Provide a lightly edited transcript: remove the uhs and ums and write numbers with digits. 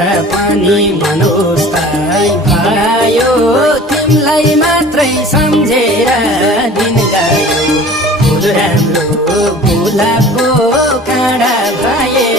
पनि मनोस्ताई भयो तिमीलाई मात्रै सम्झेर दिन गयो फुल राम्रो गुलाबको काँडा भए